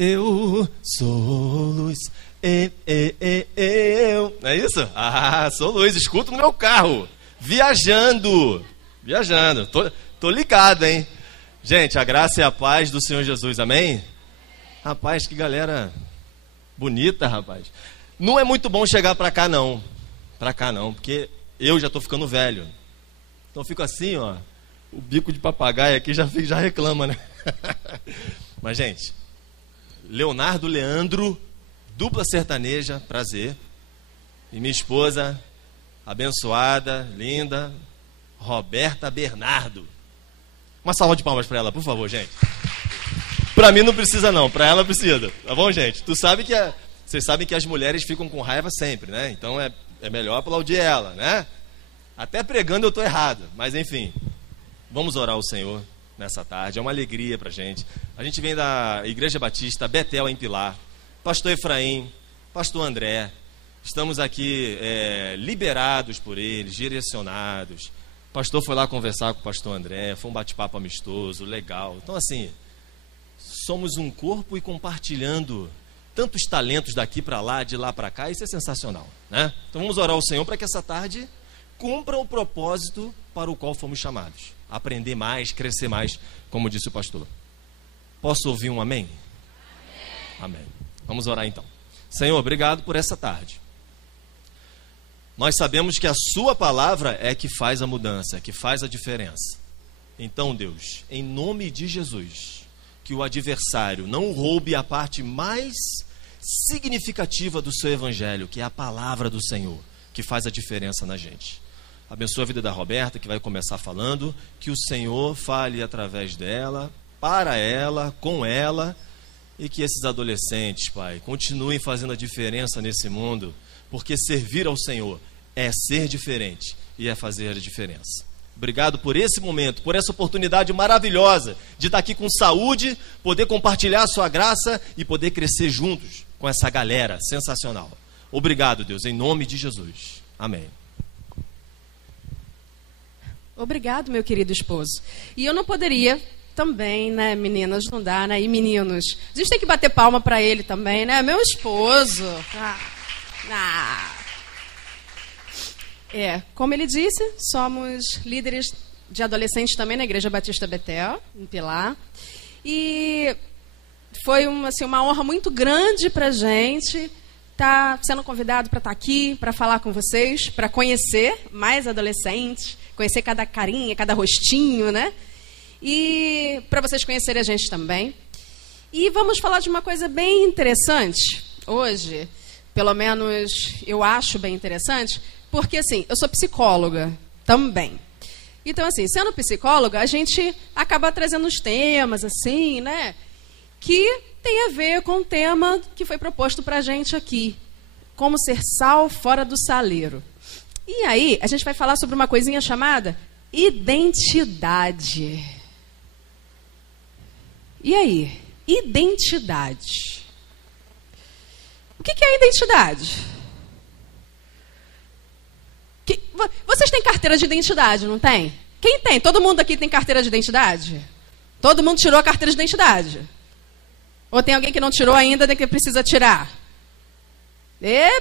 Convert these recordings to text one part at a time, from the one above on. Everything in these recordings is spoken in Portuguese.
Eu sou luz. Eu. Não é isso? Ah, sou luz. Escuto no meu carro. Viajando. Tô ligado, hein? Gente, a graça e a paz do Senhor Jesus. Amém? Rapaz, que galera bonita, rapaz. Não é muito bom chegar pra cá, não. Porque eu já tô ficando velho. Então eu fico assim, ó. O bico de papagaio aqui já reclama, né? Mas, gente, Leonardo Leandro, dupla sertaneja, prazer. E minha esposa, abençoada, linda, Roberta Bernardo. Uma salva de palmas para ela, por favor, gente. Para mim não precisa não, para ela precisa. Tá bom, gente? Vocês sabem que as mulheres ficam com raiva sempre, né? Então é melhor aplaudir ela, né? Até pregando eu tô errado, mas enfim. Vamos orar ao Senhor nessa tarde. É uma alegria pra gente. A gente vem da Igreja Batista Betel em Pilar. Pastor Efraim, Pastor André. Estamos aqui liberados por eles, direcionados. O pastor foi lá conversar com o pastor André. Foi um bate-papo amistoso, legal. Então assim, somos um corpo e compartilhando tantos talentos daqui para lá, de lá para cá. Isso é sensacional, né? Então vamos orar ao Senhor para que essa tarde cumpra o propósito para o qual fomos chamados. Aprender mais, crescer mais, como disse o pastor. Posso ouvir um amém? Amém. Vamos orar então. Senhor, obrigado por essa tarde. Nós sabemos que a sua palavra é que faz a mudança, que faz a diferença. Então, Deus, em nome de Jesus, que o adversário não roube a parte mais significativa do seu evangelho, que é a palavra do Senhor, que faz a diferença na gente. Abençoa a vida da Roberta, que vai começar falando, que o Senhor fale através dela, para ela, com ela, e que esses adolescentes, Pai, continuem fazendo a diferença nesse mundo, porque servir ao Senhor é ser diferente e é fazer a diferença. Obrigado por esse momento, por essa oportunidade maravilhosa de estar aqui com saúde, poder compartilhar a sua graça e poder crescer juntos com essa galera sensacional. Obrigado, Deus, em nome de Jesus. Amém. Obrigado, meu querido esposo. E eu não poderia também, né, meninas, não dá, né, e meninos. A gente tem que bater palma para ele também, né, meu esposo. Como ele disse, somos líderes de adolescentes também na Igreja Batista Betel, em Pilar. E foi uma honra muito grande para a gente estar sendo convidado para estar aqui, para falar com vocês, para conhecer mais adolescentes, conhecer cada carinha, cada rostinho, né? E para vocês conhecerem a gente também. E vamos falar de uma coisa bem interessante hoje, pelo menos eu acho bem interessante, porque assim, eu sou psicóloga também. Então assim, sendo psicóloga, a gente acaba trazendo os temas assim, né? Que tem a ver com o tema que foi proposto para a gente aqui. Como ser sal fora do saleiro. E aí, a gente vai falar sobre uma coisinha chamada identidade. E aí? Identidade. O que é identidade? Vocês têm carteira de identidade, não tem? Quem tem? Todo mundo aqui tem carteira de identidade? Todo mundo tirou a carteira de identidade? Ou tem alguém que não tirou ainda, que precisa tirar?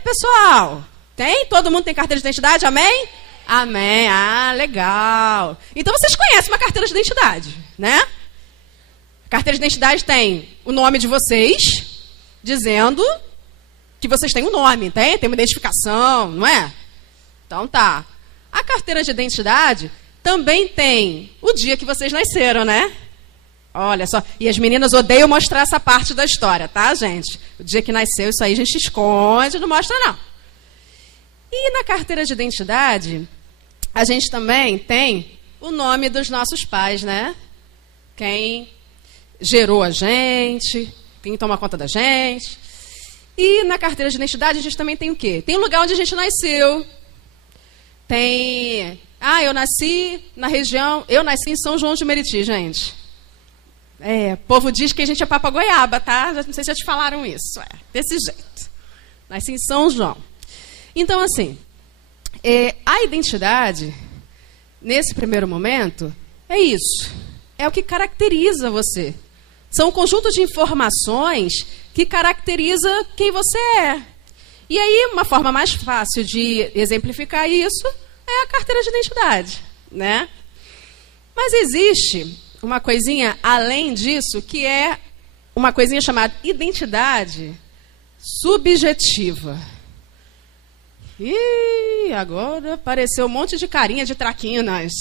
Pessoal, tem? Todo mundo tem carteira de identidade? Amém? Amém. Ah, legal. Então vocês conhecem uma carteira de identidade, né? A carteira de identidade tem o nome de vocês, dizendo que vocês têm um nome, tem uma identificação, não é? Então tá. A carteira de identidade também tem o dia que vocês nasceram, né? Olha só, e as meninas odeiam mostrar essa parte da história, tá, gente? O dia que nasceu, isso aí a gente esconde, não mostra, não. E na carteira de identidade, a gente também tem o nome dos nossos pais, né? Quem gerou a gente, quem toma conta da gente. E na carteira de identidade, a gente também tem o quê? Tem o lugar onde a gente nasceu. Tem... eu nasci na região... Eu nasci em São João de Meriti, gente. O povo diz que a gente é papa goiaba, tá? Não sei se já te falaram isso. Desse jeito. Nasci em São João. Então, assim, a identidade, nesse primeiro momento, é isso. É o que caracteriza você. São um conjunto de informações que caracteriza quem você é. E aí, uma forma mais fácil de exemplificar isso é a carteira de identidade, né? Mas existe uma coisinha além disso, que é uma coisinha chamada identidade subjetiva. E agora apareceu um monte de carinha de traquinas.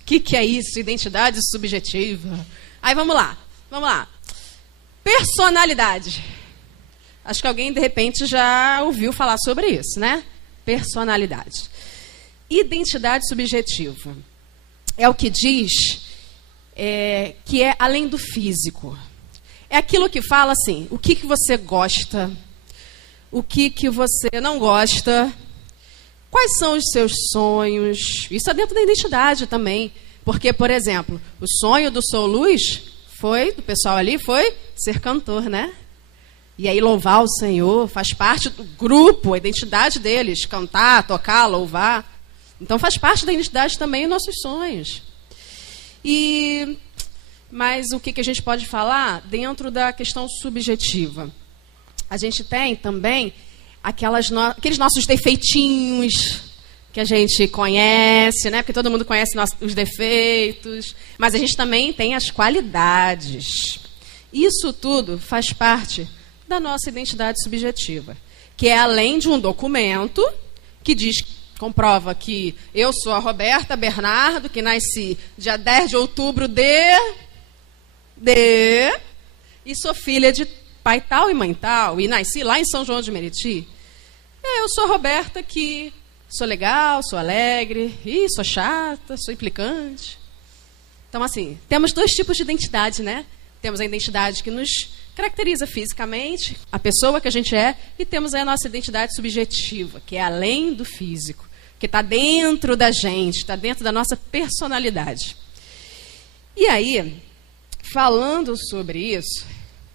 O que é isso? Identidade subjetiva. Aí vamos lá. Personalidade. Acho que alguém, de repente, já ouviu falar sobre isso, né? Personalidade. Identidade subjetiva. É o que diz que é além do físico. É aquilo que fala assim, o que você gosta, o que você não gosta, quais são os seus sonhos. Isso é dentro da identidade também. Porque, por exemplo, o sonho do Sou Luz do pessoal ali, foi ser cantor, né? E aí louvar o Senhor faz parte do grupo, a identidade deles, cantar, tocar, louvar. Então faz parte da identidade também os nossos sonhos. Mas o que a gente pode falar dentro da questão subjetiva? A gente tem também aqueles nossos defeitinhos que a gente conhece, né? Porque todo mundo conhece os defeitos, mas a gente também tem as qualidades. Isso tudo faz parte da nossa identidade subjetiva, que é além de um documento que comprova que eu sou a Roberta Bernardo, que nasci dia 10 de outubro e sou filha de pai tal e mãe tal, e nasci lá em São João de Meriti. Eu sou a Roberta que sou legal, sou alegre, sou chata, sou implicante. Então, assim, temos dois tipos de identidade, né? Temos a identidade que nos caracteriza fisicamente, a pessoa que a gente é, e temos a nossa identidade subjetiva, que é além do físico, que está dentro da gente, está dentro da nossa personalidade. E aí, falando sobre isso,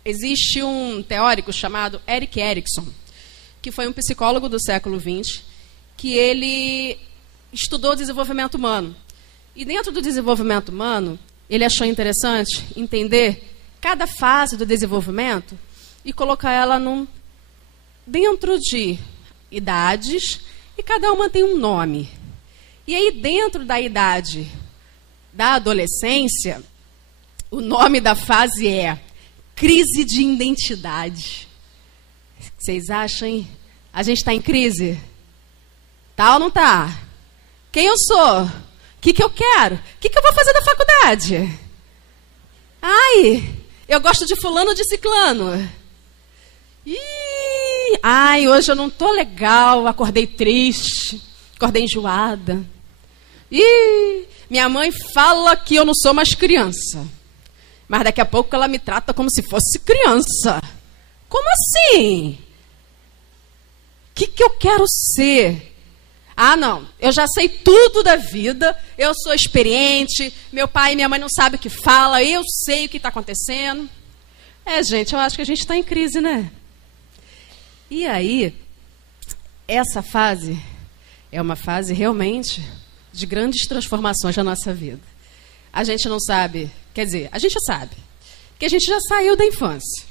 existe um teórico chamado Erik Erikson, que foi um psicólogo do século XX, que ele estudou desenvolvimento humano. E dentro do desenvolvimento humano, ele achou interessante entender cada fase do desenvolvimento e colocar ela dentro de idades, e cada uma tem um nome. E aí, dentro da idade da adolescência, o nome da fase é crise de identidade. Vocês acham, hein? A gente está em crise? Tá ou não tá? Quem eu sou? O que eu quero? O que eu vou fazer na faculdade? Ai, eu gosto de fulano, de ciclano. Ai, hoje eu não tô legal, acordei triste, acordei enjoada. Minha mãe fala que eu não sou mais criança. Mas daqui a pouco ela me trata como se fosse criança. Como assim? O que eu quero ser? Ah, não, eu já sei tudo da vida, eu sou experiente, meu pai e minha mãe não sabem o que fala, eu sei o que está acontecendo. Gente, eu acho que a gente está em crise, né? E aí, essa fase é uma fase realmente de grandes transformações na nossa vida. A gente não sabe, quer dizer, a gente já sabe, que a gente já saiu da infância.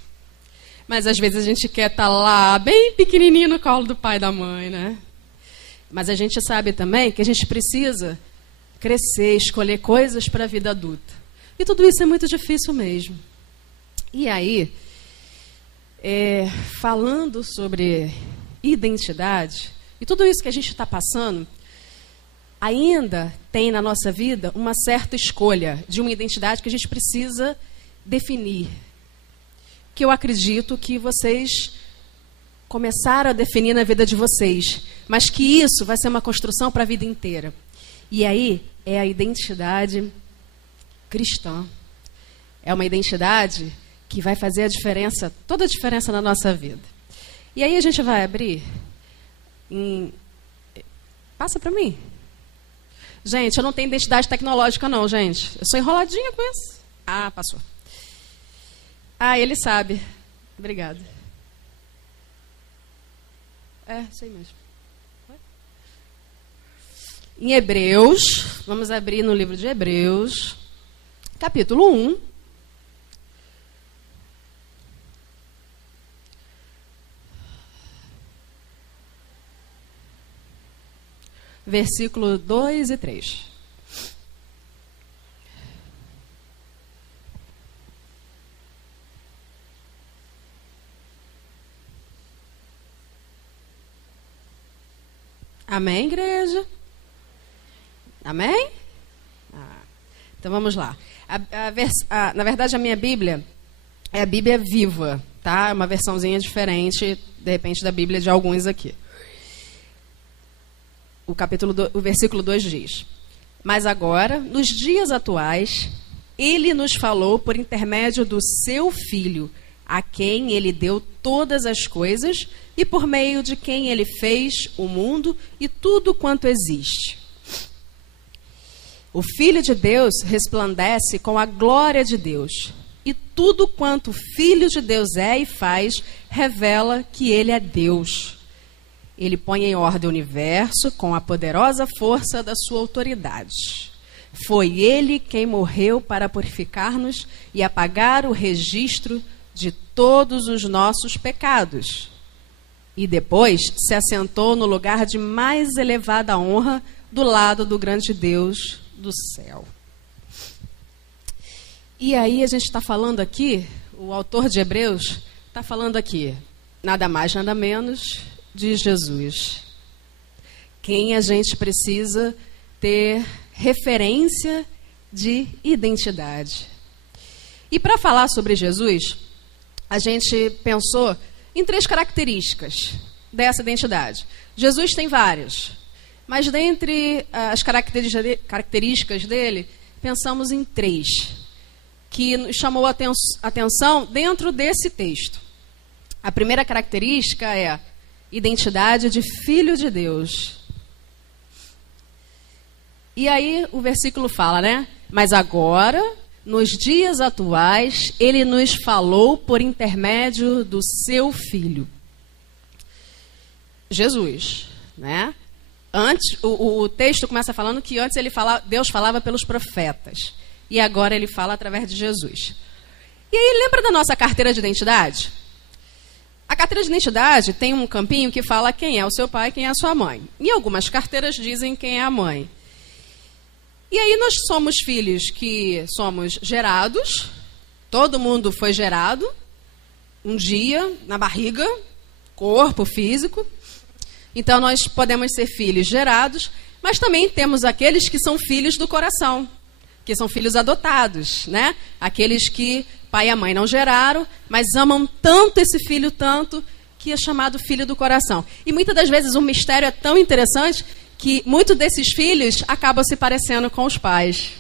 Mas às vezes a gente quer estar lá, bem pequenininho no colo do pai e da mãe, né? Mas a gente sabe também que a gente precisa crescer, escolher coisas para a vida adulta. E tudo isso é muito difícil mesmo. E aí, falando sobre identidade, e tudo isso que a gente está passando, ainda tem na nossa vida uma certa escolha de uma identidade que a gente precisa definir. Que eu acredito que vocês começaram a definir na vida de vocês, mas que isso vai ser uma construção para a vida inteira. E aí é a identidade cristã. É uma identidade que vai fazer a diferença, toda a diferença na nossa vida. E aí a gente vai abrir Passa para mim. Gente, eu não tenho identidade tecnológica não, gente. Eu sou enroladinha com isso. Ah, passou. Ele sabe. Obrigada. Isso aí mesmo. Em Hebreus, vamos abrir no livro de Hebreus, capítulo 1. versículo 2 e 3. Amém, igreja? Amém? Então vamos lá. Na verdade, a minha Bíblia é a Bíblia viva, tá? É uma versãozinha diferente, de repente, da Bíblia de alguns aqui. O versículo 2 diz: Mas agora, nos dias atuais, ele nos falou por intermédio do seu Filho, a quem ele deu todas as coisas e por meio de quem ele fez o mundo e tudo quanto existe. O Filho de Deus resplandece com a glória de Deus, e tudo quanto o Filho de Deus é e faz, revela que ele é Deus. Ele põe em ordem o universo com a poderosa força da sua autoridade. Foi ele quem morreu para purificar-nos e apagar o registro de todos os nossos pecados. E depois se assentou no lugar de mais elevada honra do lado do grande Deus do céu. E aí a gente está falando aqui, o autor de Hebreus está falando aqui, nada mais, nada menos, de Jesus. Quem a gente precisa ter referência de identidade. E para falar sobre Jesus, a gente pensou em 3 características dessa identidade. Jesus tem várias, mas dentre as características dele, pensamos em 3, que nos chamou a atenção dentro desse texto. A primeira característica é identidade de Filho de Deus. E aí o versículo fala, né? Mas agora, nos dias atuais, ele nos falou por intermédio do seu Filho. Jesus, né? Antes, o texto começa falando que antes Deus falava pelos profetas. E agora ele fala através de Jesus. E aí, lembra da nossa carteira de identidade? A carteira de identidade tem um campinho que fala quem é o seu pai e quem é a sua mãe. E algumas carteiras dizem quem é a mãe. E aí nós somos filhos que somos gerados, todo mundo foi gerado, um dia, na barriga, corpo físico. Então nós podemos ser filhos gerados, mas também temos aqueles que são filhos do coração, que são filhos adotados, né? Aqueles que pai e a mãe não geraram, mas amam tanto esse filho, tanto, que é chamado filho do coração. E muitas das vezes o mistério é tão interessante que muitos desses filhos acabam se parecendo com os pais,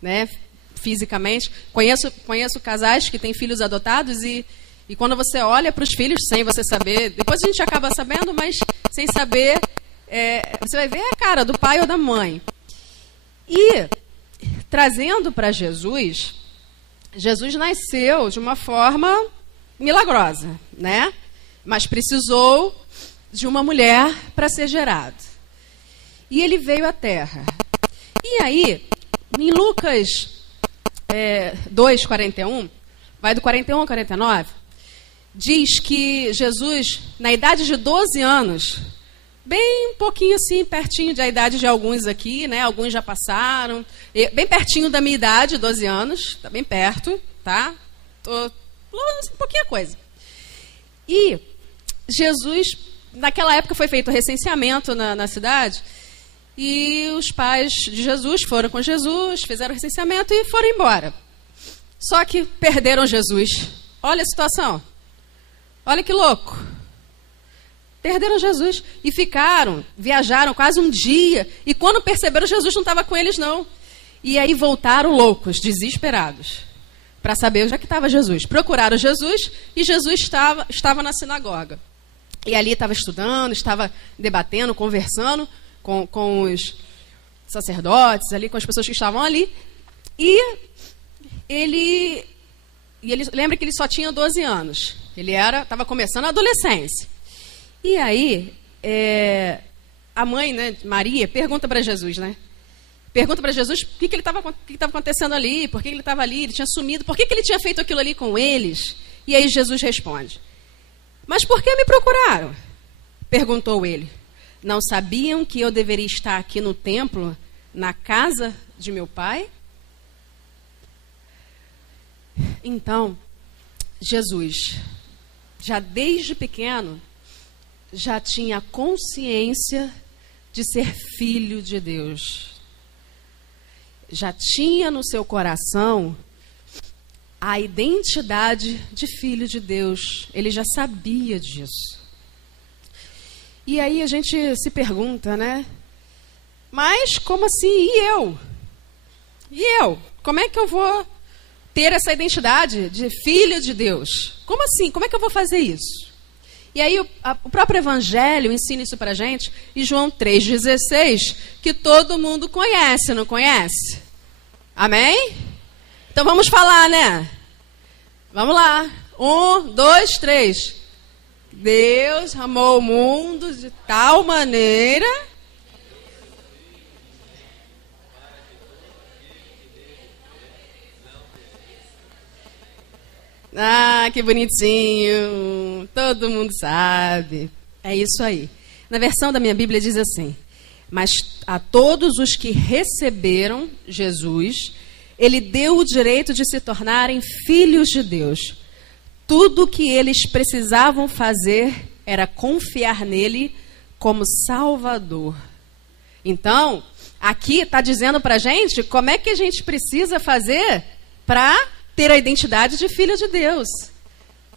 né? Fisicamente. Conheço casais que têm filhos adotados e quando você olha para os filhos, sem você saber, depois a gente acaba sabendo, mas sem saber, você vai ver a cara do pai ou da mãe. E, trazendo para Jesus, Jesus nasceu de uma forma milagrosa, né? Mas precisou de uma mulher para ser gerado. E ele veio à Terra. E aí, em Lucas 2:41, vai do 41 ao 49, diz que Jesus, na idade de 12 anos, bem um pouquinho assim, pertinho da idade de alguns aqui, né? Alguns já passaram, bem pertinho da minha idade, 12 anos, tá bem perto, tá? Um pouquinho coisa. E Jesus, naquela época foi feito o recenseamento na cidade, e os pais de Jesus foram com Jesus, fizeram o recenseamento e foram embora. Só que perderam Jesus. Olha a situação. Olha que louco. Perderam Jesus e viajaram quase um dia. E quando perceberam, Jesus não estava com eles, não. E aí voltaram loucos, desesperados, para saber onde é que estava Jesus. Procuraram Jesus e Jesus estava na sinagoga. E ali estava estudando, estava debatendo, conversando com os sacerdotes, ali, com as pessoas que estavam ali. E ele lembra que ele só tinha 12 anos. Ele estava começando a adolescência. E aí, a mãe, né, Maria, pergunta para Jesus, né? Pergunta para Jesus o que estava acontecendo ali, por que ele estava ali, ele tinha sumido, por que ele tinha feito aquilo ali com eles? E aí Jesus responde: Mas por que me procuraram? Perguntou ele. Não sabiam que eu deveria estar aqui no templo, na casa de meu pai? Então, Jesus, já desde pequeno, já tinha consciência de ser filho de Deus. Já tinha no seu coração a identidade de filho de Deus. Ele já sabia disso. E aí a gente se pergunta, né? Mas como assim? E eu? E eu? Como é que eu vou ter essa identidade de filho de Deus? Como assim? Como é que eu vou fazer isso? E aí o próprio Evangelho ensina isso pra gente, em João 3,16, que todo mundo conhece, não conhece? Amém? Então vamos falar, né? Vamos lá. 1, 2, 3. Deus amou o mundo de tal maneira... Ah, que bonitinho. Todo mundo sabe. É isso aí. Na versão da minha Bíblia diz assim: mas a todos os que receberam Jesus, ele deu o direito de se tornarem filhos de Deus. Tudo o que eles precisavam fazer era confiar nele como Salvador. Então, aqui está dizendo para a gente como é que a gente precisa fazer para ter a identidade de filho de Deus.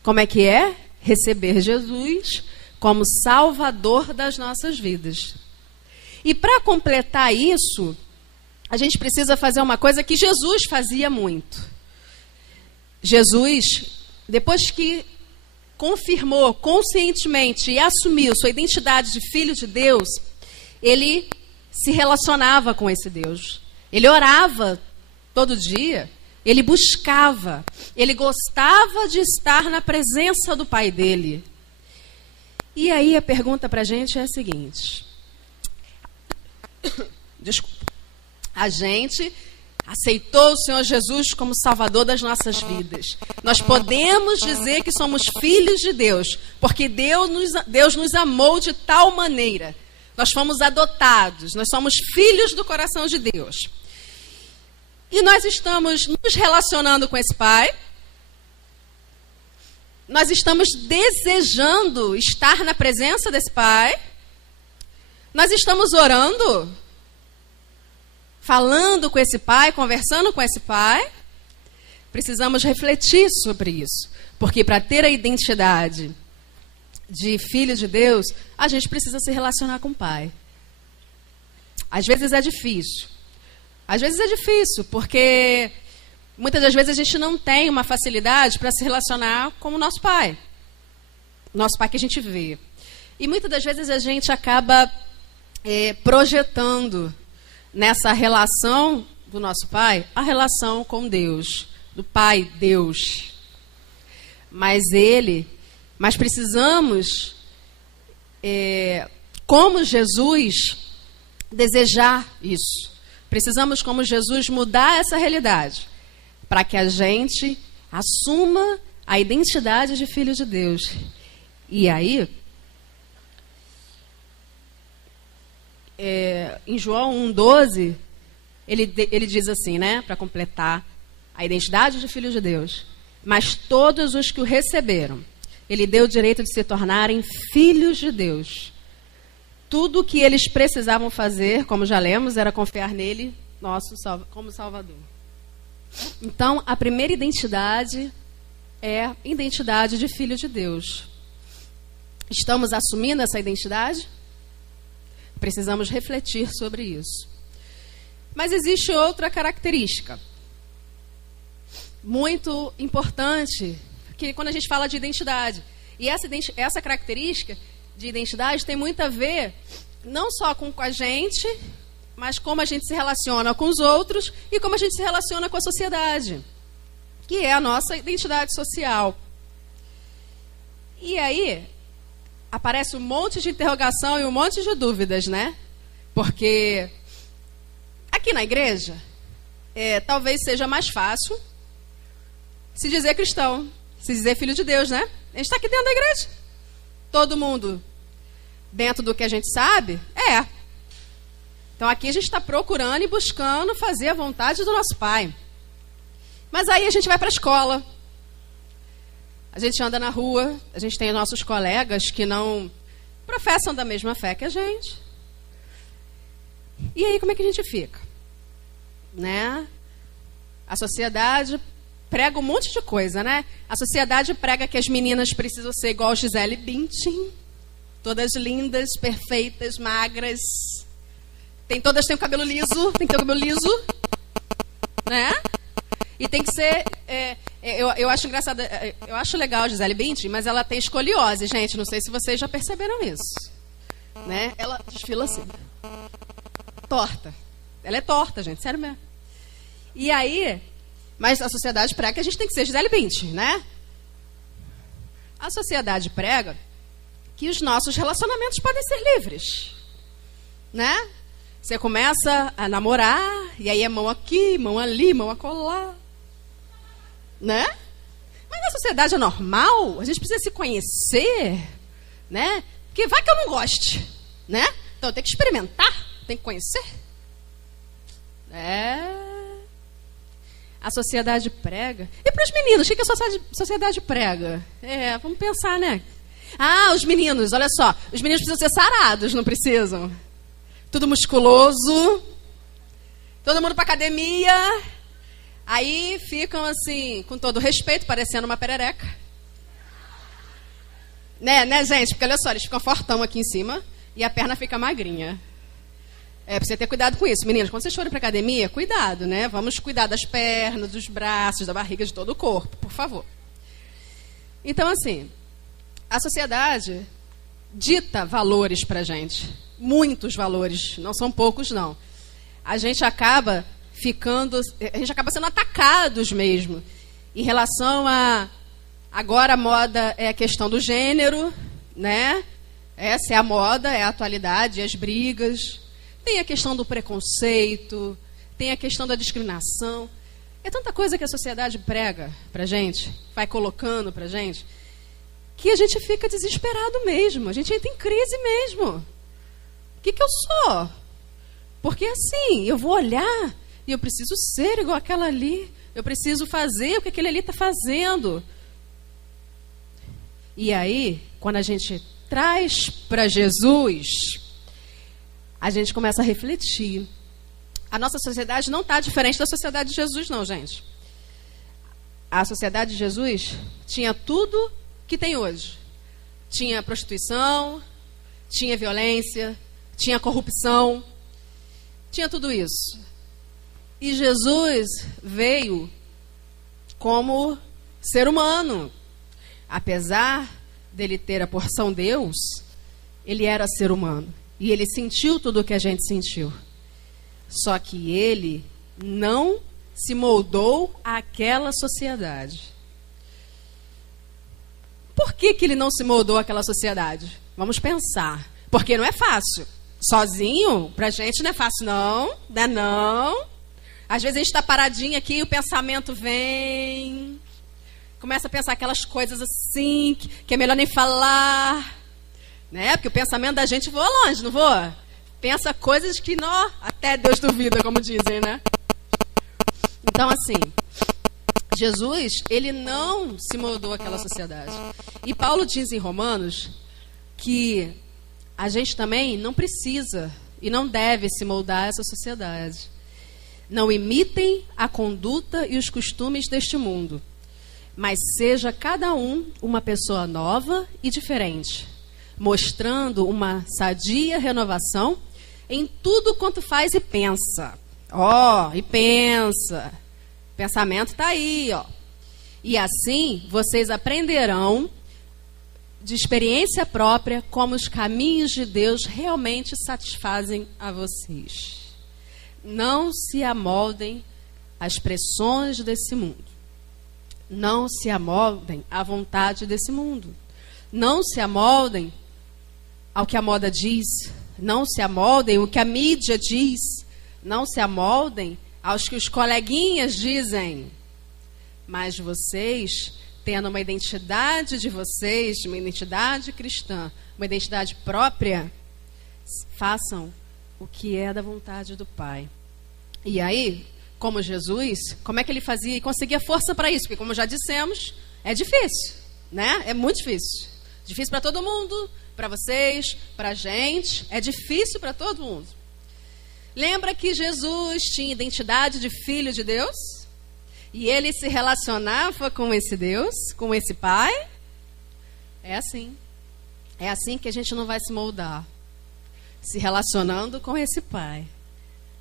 Como é que é? Receber Jesus como Salvador das nossas vidas. E para completar isso, a gente precisa fazer uma coisa que Jesus fazia muito. Jesus, depois que confirmou conscientemente e assumiu sua identidade de filho de Deus, ele se relacionava com esse Deus. Ele orava todo dia. Ele buscava, ele gostava de estar na presença do Pai dele. E aí a pergunta para a gente é a seguinte. Desculpa. A gente aceitou o Senhor Jesus como Salvador das nossas vidas. Nós podemos dizer que somos filhos de Deus, porque Deus nos amou de tal maneira. Nós fomos adotados, nós somos filhos do coração de Deus. E nós estamos nos relacionando com esse Pai. Nós estamos desejando estar na presença desse Pai. Nós estamos orando, falando com esse Pai, conversando com esse Pai. Precisamos refletir sobre isso. Porque para ter a identidade de filho de Deus, a gente precisa se relacionar com o Pai. Às vezes é difícil. Às vezes é difícil, porque muitas das vezes a gente não tem uma facilidade para se relacionar com o nosso pai. Nosso pai que a gente vê. E muitas das vezes a gente acaba projetando nessa relação do nosso pai a relação com Deus, do Pai Deus. Mas precisamos, como Jesus, desejar isso. Precisamos, como Jesus, mudar essa realidade para que a gente assuma a identidade de filho de Deus. E aí, em João 1,12, ele diz assim, né, para completar a identidade de filho de Deus. Mas todos os que o receberam, ele deu o direito de se tornarem filhos de Deus. Tudo o que eles precisavam fazer, como já lemos, era confiar nele como Salvador. Então, a primeira identidade é a identidade de filho de Deus. Estamos assumindo essa identidade? Precisamos refletir sobre isso. Mas existe outra característica muito importante, que quando a gente fala de identidade. E essa característica de identidade tem muito a ver não só com a gente, mas como a gente se relaciona com os outros e como a gente se relaciona com a sociedade, que é a nossa identidade social. E aí aparece um monte de interrogação e um monte de dúvidas, né? Porque aqui na igreja talvez seja mais fácil se dizer cristão, se dizer filho de Deus, né? A gente está aqui dentro da igreja. Todo mundo dentro do que a gente sabe? É. Então aqui a gente está procurando e buscando fazer a vontade do nosso Pai. Mas aí a gente vai para a escola. A gente anda na rua, a gente tem nossos colegas que não professam da mesma fé que a gente. E aí como é que a gente fica? Né? A sociedade prega um monte de coisa, né? A sociedade prega que as meninas precisam ser igual a Gisele Bündchen, todas lindas, perfeitas, magras. Todas têm o cabelo liso, tem que ter o cabelo liso, né? E tem que ser... eu acho engraçado, eu acho legal a Gisele Bündchen, mas ela tem escoliose, gente. Não sei se vocês já perceberam isso. Né? Ela desfila assim. Torta. Ela é torta, gente, sério mesmo. E aí... Mas a sociedade prega que a gente tem que ser Gisele Bündchen, né? A sociedade prega que os nossos relacionamentos podem ser livres, né? Você começa a namorar, e aí é mão aqui, mão ali, mão acolá, né? Mas na sociedade é normal, a gente precisa se conhecer, né? Porque vai que eu não goste, né? Então tem que experimentar, tem que conhecer. A sociedade prega. E para os meninos, o que a sociedade prega? Vamos pensar, né? Os meninos, olha só. Os meninos precisam ser sarados, não precisam? Tudo musculoso. Todo mundo para academia. Aí ficam assim, com todo respeito, parecendo uma perereca. Né, gente? Porque olha só, eles ficam fortão aqui em cima e a perna fica magrinha. Precisa ter cuidado com isso. Meninas, quando vocês forem para academia, cuidado, né? Vamos cuidar das pernas, dos braços, da barriga, de todo o corpo, por favor. Então, assim, a sociedade dita valores para a gente. Muitos valores, não são poucos, não. A gente acaba sendo atacados mesmo. Em relação a... Agora a moda é a questão do gênero, né? Essa é a moda, é a atualidade, as brigas... Tem a questão do preconceito, tem a questão da discriminação. É tanta coisa que a sociedade prega pra gente, vai colocando pra gente, que a gente fica desesperado mesmo. A gente entra em crise mesmo. O que eu sou? Porque assim, eu vou olhar e eu preciso ser igual aquela ali. Eu preciso fazer o que aquele ali está fazendo. E aí, quando a gente traz para Jesus... a gente começa a refletir. A nossa sociedade não está diferente da sociedade de Jesus, não, gente. A sociedade de Jesus tinha tudo que tem hoje. Tinha prostituição, tinha violência, tinha corrupção, tinha tudo isso. E Jesus veio como ser humano. Apesar dele ter a porção Deus, ele era ser humano. E ele sentiu tudo o que a gente sentiu. Só que ele não se moldou àquela sociedade. Por que ele não se moldou àquela sociedade? Vamos pensar. Porque não é fácil. Sozinho, pra gente não é fácil, não. Não é não. Às vezes a gente está paradinho aqui e o pensamento vem. Começa a pensar aquelas coisas assim, que é melhor nem falar. Né? Porque o pensamento da gente voa longe, não voa? Pensa coisas que até Deus duvida, como dizem, né? Então, assim, Jesus, ele não se moldou àquela sociedade. E Paulo diz em Romanos que a gente também não precisa e não deve se moldar a essa sociedade. Não imitem a conduta e os costumes deste mundo, mas seja cada um uma pessoa nova e diferente, mostrando uma sadia renovação em tudo quanto faz e pensa. E pensa. Pensamento está aí, E assim, vocês aprenderão de experiência própria como os caminhos de Deus realmente satisfazem a vocês. Não se amoldem às pressões desse mundo. Não se amoldem à vontade desse mundo. Não se amoldem ao que a moda diz, não se amoldem o que a mídia diz, não se amoldem aos que os coleguinhas dizem. Mas vocês, tendo uma identidade de vocês, uma identidade cristã, uma identidade própria, façam o que é da vontade do Pai. E aí, como Jesus, como é que ele fazia e conseguia força para isso? Porque, como já dissemos, é difícil, né? É muito difícil. Difícil para todo mundo, para vocês, para a gente. É difícil para todo mundo. Lembra que Jesus tinha identidade de filho de Deus? E ele se relacionava com esse Deus, com esse Pai? É assim. É assim que a gente não vai se moldar. Se relacionando com esse Pai.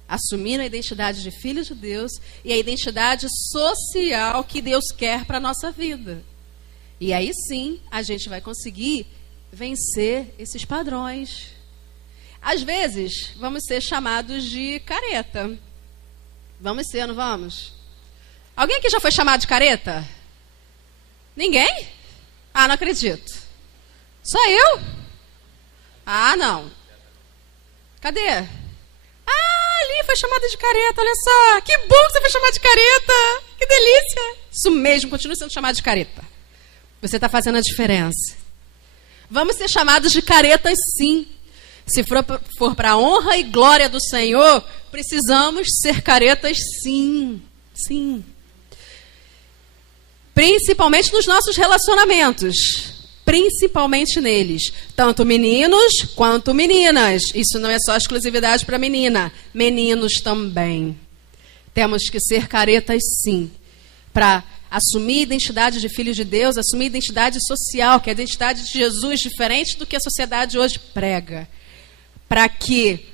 Assumindo a identidade de filho de Deus e a identidade social que Deus quer para a nossa vida. E aí sim, a gente vai conseguir vencer esses padrões. Às vezes, vamos ser chamados de careta. Vamos ser, não vamos? Alguém aqui já foi chamado de careta? Ninguém? Ah, não acredito. Só eu? Ah, não. Cadê? Ah, ali foi chamada de careta, olha só. Que bom que você foi chamada de careta. Que delícia. Isso mesmo, continue sendo chamado de careta. Você está fazendo a diferença. Vamos ser chamados de caretas, sim. Se for para a honra e glória do Senhor, precisamos ser caretas, sim. Sim. Principalmente nos nossos relacionamentos. Principalmente neles. Tanto meninos quanto meninas. Isso não é só exclusividade para menina. Meninos também. Temos que ser caretas, sim. Para assumir a identidade de filhos de Deus, assumir a identidade social, que é a identidade de Jesus, diferente do que a sociedade hoje prega. Para que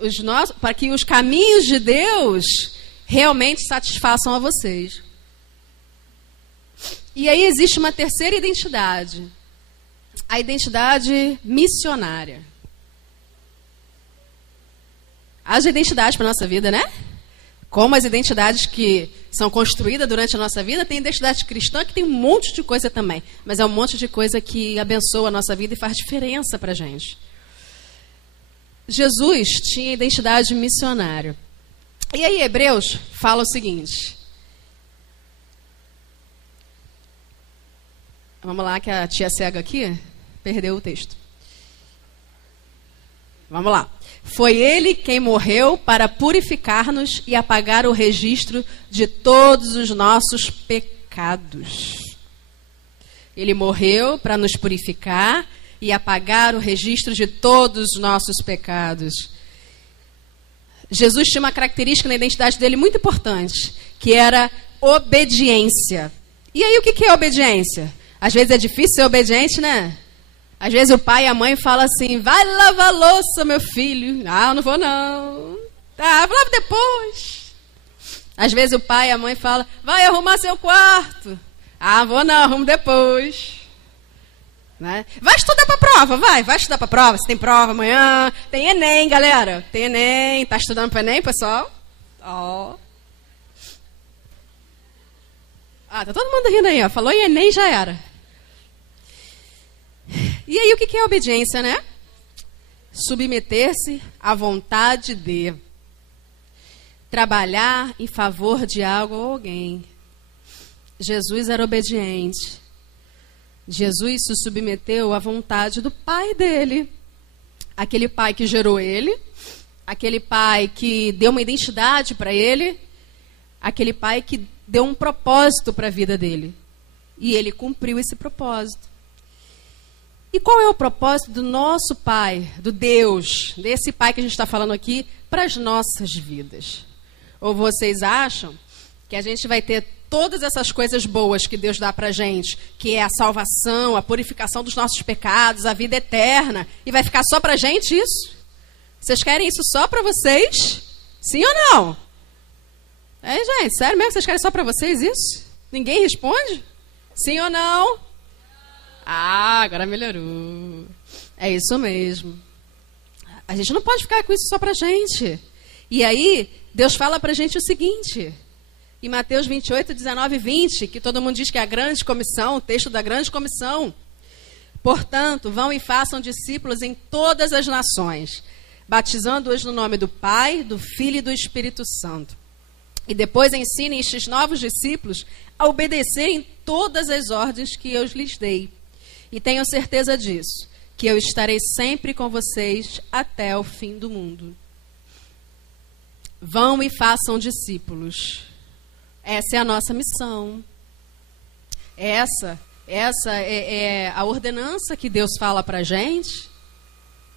os caminhos de Deus realmente satisfaçam a vocês. E aí existe uma terceira identidade. A identidade missionária. Haja identidade para a nossa vida, né? Como as identidades que são construídas durante a nossa vida, tem identidade cristã que tem um monte de coisa também. Mas é um monte de coisa que abençoa a nossa vida e faz diferença para a gente. Jesus tinha identidade missionária. E aí Hebreus fala o seguinte. Vamos lá que a tia cega aqui perdeu o texto. Vamos lá. Foi ele quem morreu para purificar-nos e apagar o registro de todos os nossos pecados. Ele morreu para nos purificar e apagar o registro de todos os nossos pecados. Jesus tinha uma característica na identidade dele muito importante, que era obediência. E aí o que é obediência? Às vezes é difícil ser obediente, né? Às vezes o pai e a mãe falam assim, vai lavar a louça, meu filho. Ah, eu não vou não. Tá, vou lavar depois. Às vezes o pai e a mãe falam, vai arrumar seu quarto. Ah, vou não, arrumo depois. Né? Vai estudar para a prova, vai estudar para a prova. Se tem prova amanhã, tem Enem, galera. Tem Enem, tá estudando para Enem, pessoal? Ó. Ah, tá todo mundo rindo aí, ó. Falou em Enem, já era. E aí, o que é obediência, né? Submeter-se à vontade de. Trabalhar em favor de algo ou alguém. Jesus era obediente. Jesus se submeteu à vontade do pai dele. Aquele pai que gerou ele. Aquele pai que deu uma identidade para ele. Aquele pai que deu um propósito para a vida dele. E ele cumpriu esse propósito. E qual é o propósito do nosso Pai, do Deus, desse Pai que a gente está falando aqui, para as nossas vidas? Ou vocês acham que a gente vai ter todas essas coisas boas que Deus dá para a gente, que é a salvação, a purificação dos nossos pecados, a vida eterna, e vai ficar só para a gente isso? Vocês querem isso só para vocês? Sim ou não? É, gente, sério mesmo? Vocês querem só para vocês isso? Ninguém responde? Sim ou não? Ah, agora melhorou. É isso mesmo. A gente não pode ficar com isso só pra gente. E aí, Deus fala pra gente o seguinte, em Mateus 28, 19 e 20, que todo mundo diz que é a grande comissão, o texto da grande comissão. Portanto, vão e façam discípulos em todas as nações, batizando-os no nome do Pai, do Filho e do Espírito Santo. E depois ensinem estes novos discípulos a obedecerem todas as ordens que eu lhes dei. E tenham certeza disso, que eu estarei sempre com vocês até o fim do mundo. Vão e façam discípulos. Essa é a nossa missão. Essa é a ordenança que Deus fala para a gente.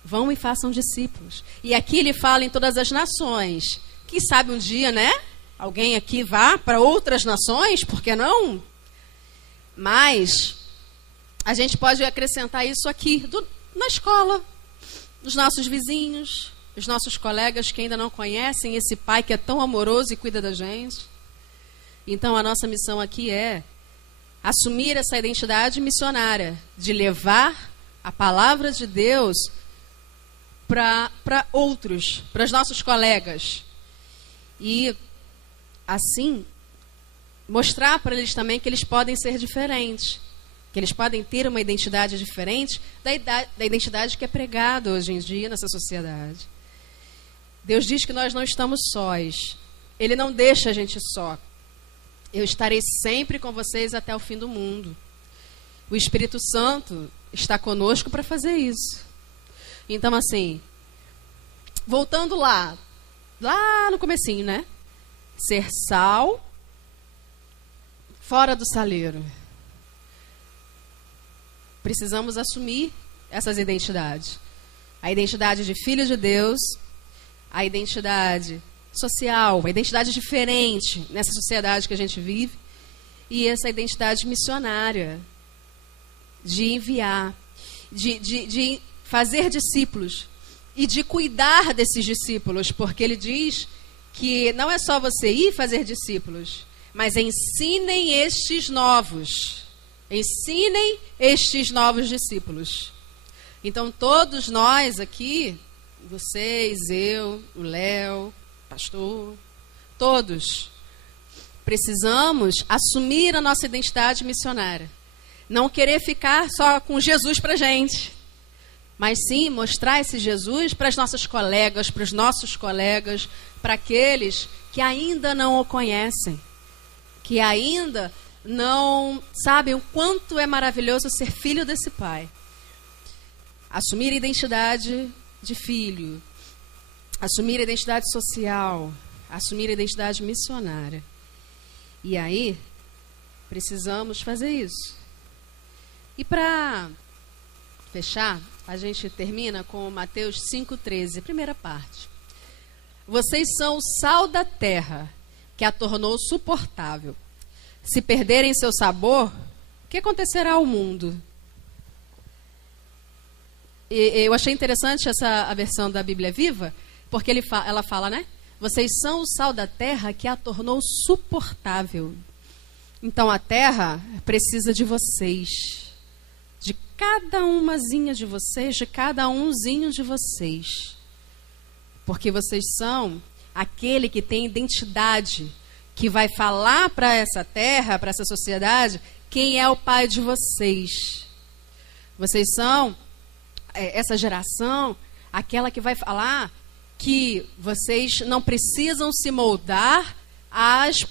Vão e façam discípulos. E aqui ele fala em todas as nações. Quem sabe um dia, né? Alguém aqui vá para outras nações, por que não? Mas a gente pode acrescentar isso aqui, na escola, nos nossos vizinhos, os nossos colegas que ainda não conhecem esse pai que é tão amoroso e cuida da gente. Então a nossa missão aqui é assumir essa identidade missionária, de levar a palavra de Deus para outros, para os nossos colegas. E, assim, mostrar para eles também que eles podem ser diferentes, que eles podem ter uma identidade diferente da identidade que é pregada hoje em dia nessa sociedade. Deus diz que nós não estamos sós. Ele não deixa a gente só. Eu estarei sempre com vocês até o fim do mundo. O Espírito Santo está conosco para fazer isso. Então, assim, voltando lá no comecinho, né? Ser sal fora do saleiro. Precisamos assumir essas identidades. A identidade de filho de Deus, a identidade social, a identidade diferente nessa sociedade que a gente vive, e essa identidade missionária de enviar, de fazer discípulos e de cuidar desses discípulos, porque ele diz que não é só você ir fazer discípulos, mas ensinem estes novos discípulos. Então todos nós aqui, vocês, eu, o Léo, pastor, todos precisamos assumir a nossa identidade missionária. Não querer ficar só com Jesus para a gente, mas sim mostrar esse Jesus para as nossas colegas, para os nossos colegas, para aqueles que ainda não o conhecem, que ainda não sabem o quanto é maravilhoso ser filho desse Pai. Assumir a identidade de filho, assumir a identidade social, assumir a identidade missionária. E aí, precisamos fazer isso. E para fechar, a gente termina com Mateus 5,13, primeira parte. Vocês são o sal da terra, que a tornou suportável. Se perderem seu sabor, o que acontecerá ao mundo? Eu achei interessante a versão da Bíblia Viva, porque ela fala, né? Vocês são o sal da terra que a tornou suportável. Então a terra precisa de vocês, de cada umazinha de vocês, de cada umzinho de vocês. Porque vocês são aquele que tem identidade, que vai falar para essa terra, para essa sociedade, quem é o pai de vocês. Vocês são essa geração, aquela que vai falar que vocês não precisam se moldar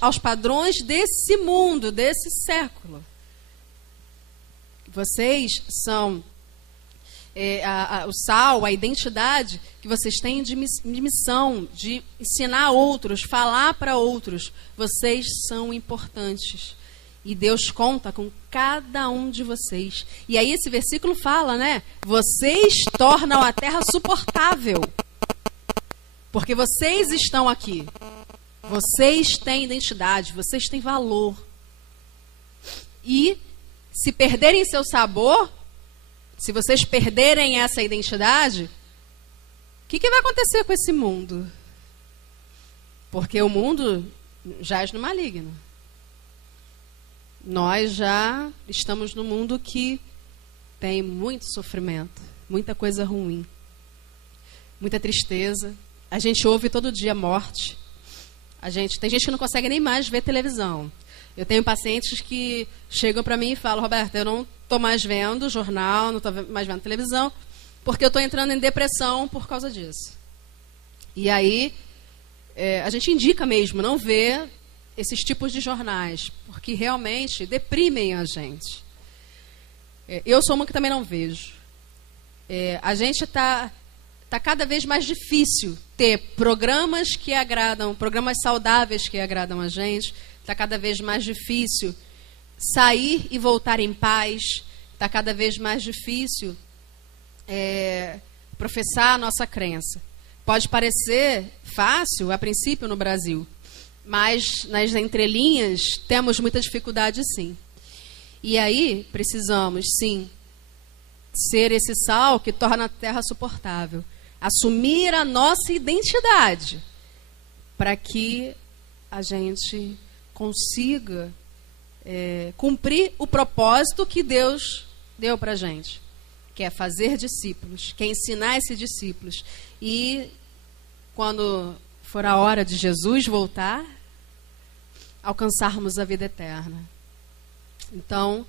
aos padrões desse mundo, desse século. Vocês são o sal, a identidade que vocês têm de missão, de ensinar outros, falar para outros. Vocês são importantes. E Deus conta com cada um de vocês. E aí esse versículo fala, né? Vocês tornam a terra suportável. Porque vocês estão aqui. Vocês têm identidade, vocês têm valor. E se perderem seu sabor, se vocês perderem essa identidade, o que vai acontecer com esse mundo? Porque o mundo jaz no maligno. Nós já estamos num mundo que tem muito sofrimento, muita coisa ruim, muita tristeza. A gente ouve todo dia morte. Tem gente que não consegue nem mais ver televisão. Eu tenho pacientes que chegam para mim e falam: Roberta, eu não estou mais vendo jornal, não estou mais vendo televisão, porque eu estou entrando em depressão por causa disso. E aí, a gente indica mesmo não ver esses tipos de jornais, porque realmente deprimem a gente. Eu sou uma que também não vejo. A gente tá cada vez mais difícil ter programas que agradam, programas saudáveis que agradam a gente. Está cada vez mais difícil sair e voltar em paz. Está cada vez mais difícil professar a nossa crença. Pode parecer fácil, a princípio, no Brasil, mas nas entrelinhas temos muita dificuldade, sim. E aí precisamos, sim, ser esse sal que torna a terra suportável. Assumir a nossa identidade para que a gente consiga cumprir o propósito que Deus deu para a gente, que é fazer discípulos, que é ensinar esses discípulos. E quando for a hora de Jesus voltar, alcançarmos a vida eterna. Então,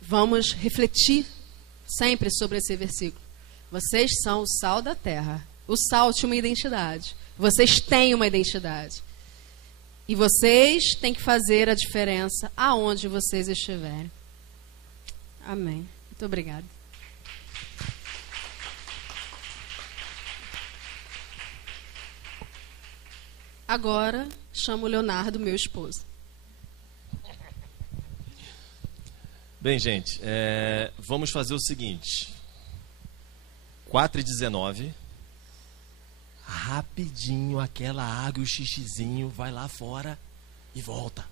vamos refletir sempre sobre esse versículo. Vocês são o sal da terra. O sal tinha uma identidade. Vocês têm uma identidade. E vocês têm que fazer a diferença aonde vocês estiverem. Amém. Muito obrigada. Agora, chamo o Leonardo, meu esposo. Bem, gente, vamos fazer o seguinte. 4h19. Rapidinho, aquela água e o xixizinho vai lá fora e volta.